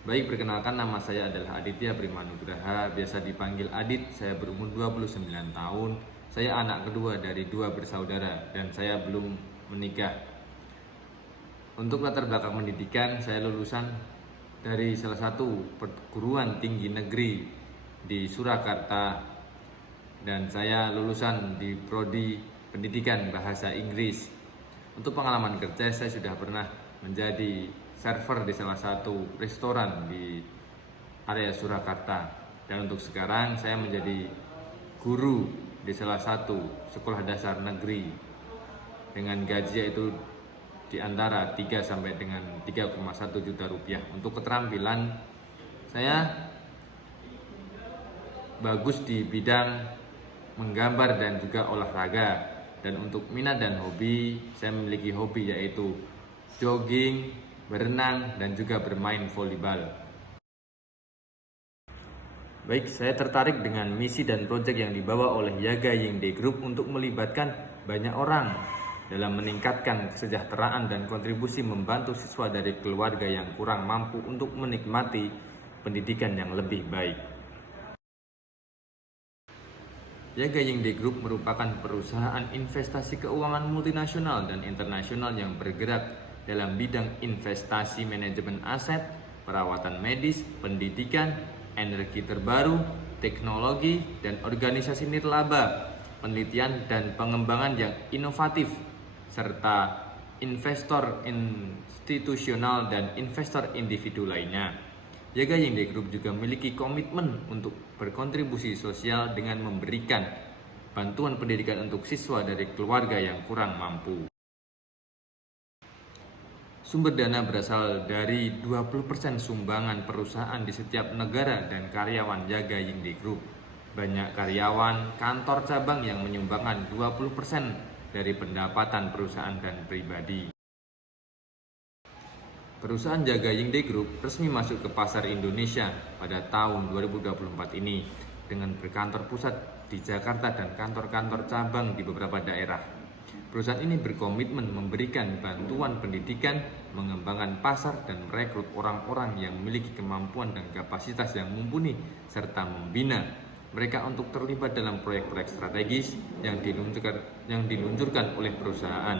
Baik, perkenalkan nama saya adalah Aditya Primanugraha, biasa dipanggil Adit. Saya berumur 29 tahun. Saya anak kedua dari 2 bersaudara dan saya belum menikah. Untuk latar belakang pendidikan, saya lulusan dari salah satu perguruan tinggi negeri di Surakarta dan saya lulusan di prodi Pendidikan Bahasa Inggris. Untuk pengalaman kerja, saya sudah pernah menjadi server di salah satu restoran di area Surakarta. Dan untuk sekarang saya menjadi guru di salah satu sekolah dasar negeri dengan gaji yaitu di antara 3 sampai dengan 3,1 juta rupiah. Untuk keterampilan, saya bagus di bidang menggambar dan juga olahraga. Dan untuk minat dan hobi, saya memiliki hobi yaitu jogging, berenang, dan juga bermain volleyball. Baik, saya tertarik dengan misi dan proyek yang dibawa oleh Yaga Yingde Group untuk melibatkan banyak orang dalam meningkatkan kesejahteraan dan kontribusi membantu siswa dari keluarga yang kurang mampu untuk menikmati pendidikan yang lebih baik. Yaga Yingde Group merupakan perusahaan investasi keuangan multinasional dan internasional yang bergerak dalam bidang investasi manajemen aset, perawatan medis, pendidikan, energi terbaru, teknologi, dan organisasi nirlaba, penelitian dan pengembangan yang inovatif, serta investor institusional dan investor individu lainnya. Yaga Yingde Group juga memiliki komitmen untuk berkontribusi sosial dengan memberikan bantuan pendidikan untuk siswa dari keluarga yang kurang mampu. Sumber dana berasal dari 20% sumbangan perusahaan di setiap negara dan karyawan Yaga Yingde Group. Banyak karyawan kantor cabang yang menyumbangkan 20% dari pendapatan perusahaan dan pribadi. Perusahaan Yaga Yingde Group resmi masuk ke pasar Indonesia pada tahun 2024 ini dengan berkantor pusat di Jakarta dan kantor-kantor cabang di beberapa daerah. Perusahaan ini berkomitmen memberikan bantuan pendidikan, mengembangkan pasar, dan merekrut orang-orang yang memiliki kemampuan dan kapasitas yang mumpuni, serta membina mereka untuk terlibat dalam proyek-proyek strategis yang diluncurkan oleh perusahaan,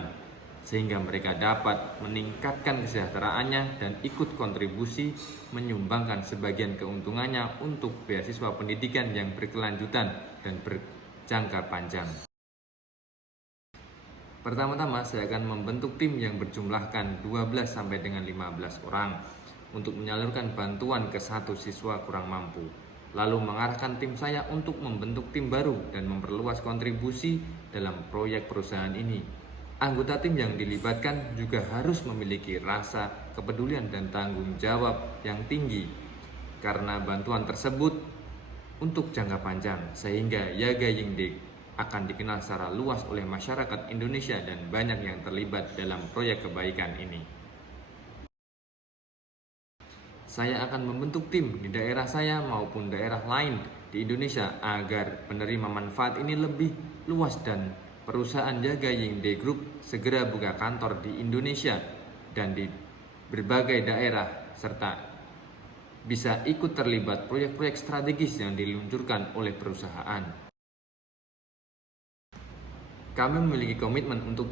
sehingga mereka dapat meningkatkan kesejahteraannya dan ikut kontribusi menyumbangkan sebagian keuntungannya untuk beasiswa pendidikan yang berkelanjutan dan berjangka panjang. Pertama-tama saya akan membentuk tim yang berjumlahkan 12 sampai dengan 15 orang untuk menyalurkan bantuan ke satu siswa kurang mampu. Lalu mengarahkan tim saya untuk membentuk tim baru dan memperluas kontribusi dalam proyek perusahaan ini. Anggota tim yang dilibatkan juga harus memiliki rasa kepedulian dan tanggung jawab yang tinggi karena bantuan tersebut untuk jangka panjang, sehingga Yaga Yingde akan dikenal secara luas oleh masyarakat Indonesia dan banyak yang terlibat dalam proyek kebaikan ini. Saya akan membentuk tim di daerah saya maupun daerah lain di Indonesia agar penerima manfaat ini lebih luas dan perusahaan Yaga Yingde Group segera buka kantor di Indonesia dan di berbagai daerah serta bisa ikut terlibat proyek-proyek strategis yang diluncurkan oleh perusahaan. Kami memiliki komitmen untuk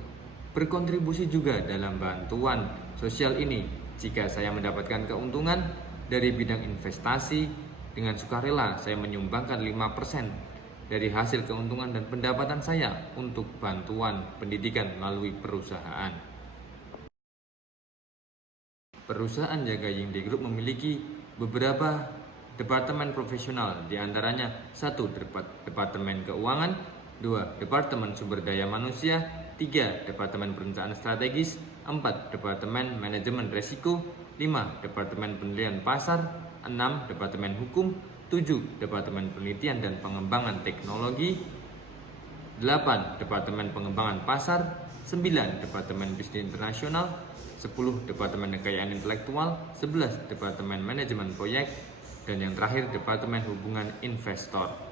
berkontribusi juga dalam bantuan sosial ini. Jika saya mendapatkan keuntungan dari bidang investasi, dengan sukarela saya menyumbangkan 5% dari hasil keuntungan dan pendapatan saya untuk bantuan pendidikan melalui perusahaan. Perusahaan Yaga Yingde Group memiliki beberapa departemen profesional, di antaranya 1. Departemen Keuangan, 2. Departemen Sumber Daya Manusia, 3. Departemen Perencanaan Strategis, 4. Departemen Manajemen Risiko, 5. Departemen Penilaian Pasar, 6. Departemen Hukum, 7. Departemen Penelitian dan Pengembangan Teknologi, 8. Departemen Pengembangan Pasar, 9. Departemen Bisnis Internasional, 10. Departemen Kekayaan Intelektual, 11. Departemen Manajemen Proyek, dan yang terakhir Departemen Hubungan Investor.